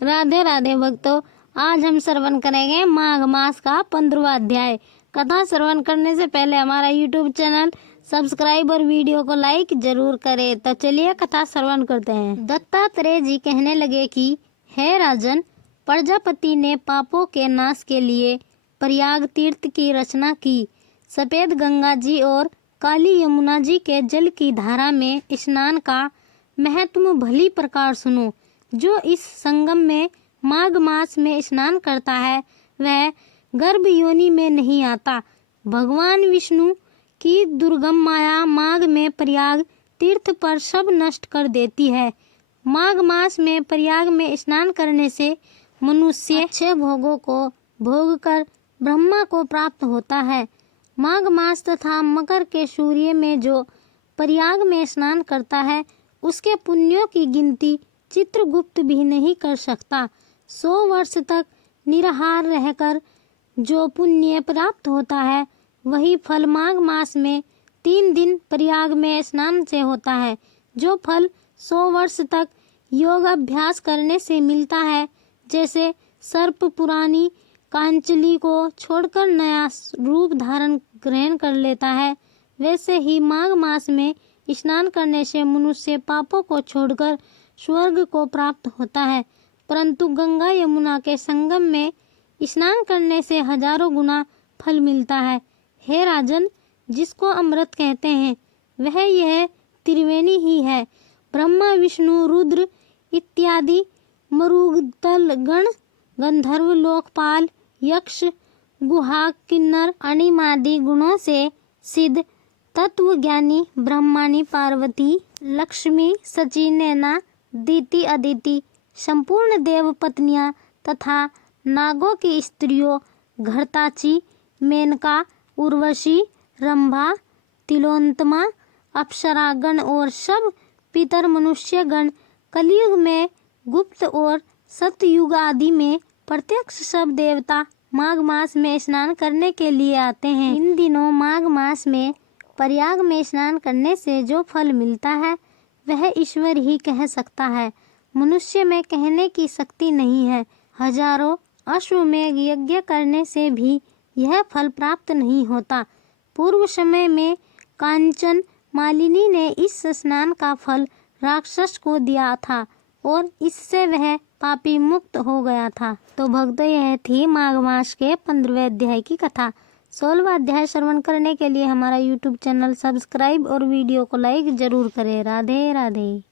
राधे राधे भक्तों, आज हम श्रवण करेंगे माघ मास का 15वां अध्याय। कथा श्रवण करने से पहले हमारा YouTube चैनल सब्सक्राइब और वीडियो को लाइक जरूर करें। तो चलिए कथा श्रवण करते हैं। दत्तात्रेय जी कहने लगे कि हे राजन, प्रजापति ने पापों के नाश के लिए प्रयाग तीर्थ की रचना की। सफेद गंगा जी और काली यमुना जी के जल की धारा में स्नान का महत्व भली प्रकार सुनो। जो इस संगम में माघ मास में स्नान करता है वह गर्भ योनि में नहीं आता। भगवान विष्णु की दुर्गम माया माघ में प्रयाग तीर्थ पर सब नष्ट कर देती है। माघ मास में प्रयाग में स्नान करने से मनुष्य अच्छे भोगों को भोग कर ब्रह्मा को प्राप्त होता है। माघ मास तथा मकर के सूर्य में जो प्रयाग में स्नान करता है उसके पुण्यों की गिनती चित्रगुप्त भी नहीं कर सकता। 100 वर्ष तक निराहार रहकर जो पुण्य प्राप्त होता है वही फल माघ मास में 3 दिन प्रयाग में स्नान से होता है। जो फल 100 वर्ष तक योग अभ्यास करने से मिलता है, जैसे सर्प पुरानी कांचली को छोड़कर नया रूप धारण ग्रहण कर लेता है, वैसे ही माघ मास में स्नान करने से मनुष्य पापों को छोड़कर स्वर्ग को प्राप्त होता है। परंतु गंगा यमुना के संगम में स्नान करने से हजारों गुना फल मिलता है। हे राजन, जिसको अमृत कहते हैं वह यह त्रिवेणी ही है। ब्रह्मा विष्णु रुद्र इत्यादि मरुदगल गण, गंधर्व लोकपाल, यक्ष, गुहा, किन्नर, अणिमादि गुणों से सिद्ध तत्वज्ञानी ब्रह्माणी, पार्वती, लक्ष्मी, सचिनैना, दीति, अदिति, संपूर्ण देव पत्नियां तथा नागों की स्त्रियों घृताची, मेनका, उर्वशी, रंभा, तिलोत्तमा, अप्सरागण और सब पितर मनुष्यगण कलयुग में गुप्त और सतयुग आदि में प्रत्यक्ष सब देवता माघ मास में स्नान करने के लिए आते हैं। इन दिनों माघ मास में प्रयाग में स्नान करने से जो फल मिलता है वह ईश्वर ही कह सकता है। मनुष्य में कहने की शक्ति नहीं है। हजारों अश्वमेध यज्ञ करने से भी यह फल प्राप्त नहीं होता। पूर्व समय में कांचन मालिनी ने इस स्नान का फल राक्षस को दिया था और इससे वह पापी मुक्त हो गया था। तो भक्तों, यह थी माघ मास के 15वें अध्याय की कथा। 16वां अध्याय श्रवण करने के लिए हमारा YouTube चैनल सब्सक्राइब और वीडियो को लाइक जरूर करें। राधे राधे।